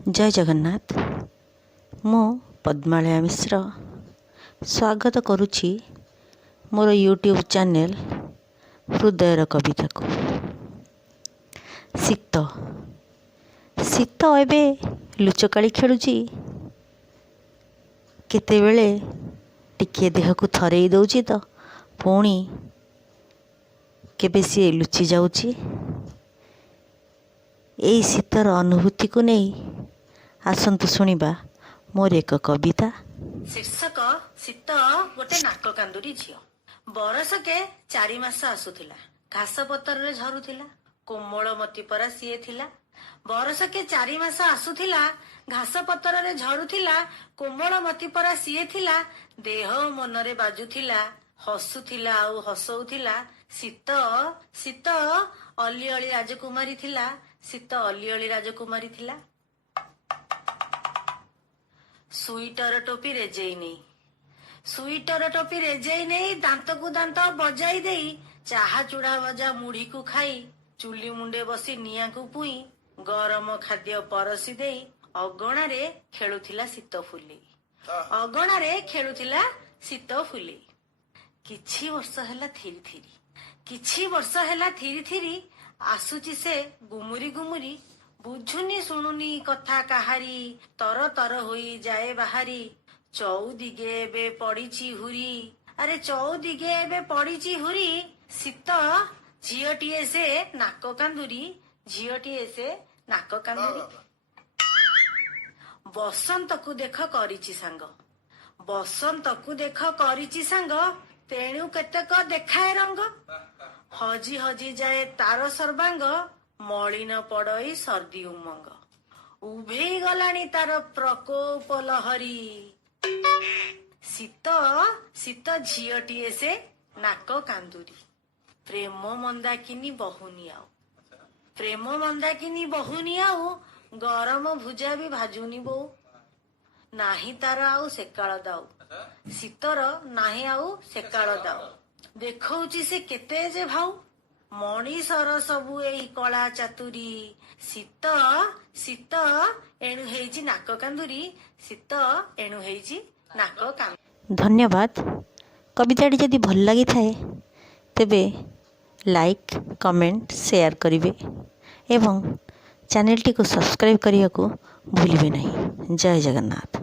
जय जगन्नाथ। मु पद्मालया मिश्र स्वागत करुछि मोर यूट्यूब चैनल हृदयर कविता को। शीत शीत एबे लुचकाली खेलुची, केतेबेले टिके देह को थरई दउची तो पुणी केबे सी लुचि जाउची। एई शीतर अनुभूति को नहीं आसंतु शुणिबा मोर एक कविता। शीर्षक शीत गोटे नाक कांदुरी झियो। बरसके 4 मास आसुथिला, घास पतर झरुथिला, कोमल मती परा सीए थिला। बरसके 4 मास आसुथिला, घास पतर झरुथिला, कोमल मती परा सीए थिला। देह मनरे बाजुथिला, हसुथिला आउ हसौथिला। शीत शीत अली अली राजकुमारी थिला, शीत अली अली राजकुमारी थिला। सुईटर टोपी रेजेई नहीं, सुईटर टोपी रेजेई नहीं, दांत को दांत बजाई देई, चाहा चूड़ा भजा मुढ़ी को खाई, चुली मुंडे बसी निया को पुई, गरम खाद्य परसी देई, अगणारे खेलुथिला शीत फुली, अगणारे खेलुथिला शीत फुली। किछि वर्ष हैला थिरी थिरी, किछि वर्ष हैला थिरी थिरी, आसुची से गुमुरी गुमुरी। बुझुनी शुणुनी कथा काहारी, तर तर होई जाए बाहारी। चौदिगे एबे पड़ीची हुरी, अरे चौदिगे एबे पड़ीची हुरी। शीत झियोटीए से नाक कांदुरी, झियोटीए से नाक कांदुरी। बसंत को देख करिची सांग, बसंत को देख करिची सांग, तेणु केतेक देखाए रंग। हजी हजी जाए तार सर्वांग, मलिन पड़ई सर्दी उमंग। उभेई गलानी तार प्रकोप लहरी। शीत शीत झियोटीए से नाक कांदुरी। प्रेम मंदाकिनी बहुनी आउ, प्रेम मंदाकिनी बहुनी आउ, गरम भुजा भी भाजुनी बोउ। नाही तार आउ सेकाळ दाउ, शीतर नाही आउ सेकाळ दाउ। देखौची से केते जे भाउ, मणिषर सबु एई कला चातुरी। शीत शीत एणु हेइची नाक कांदुरी, शीत एणु हेइची नाक कांदुरी। धन्यवाद। कविताटी जदि भल लगी थाए तेबे लाइक कमेंट शेयर करिवे एवं चैनल टी को सब्सक्राइब करिया को भूलिबे नहीं। जय जगन्नाथ।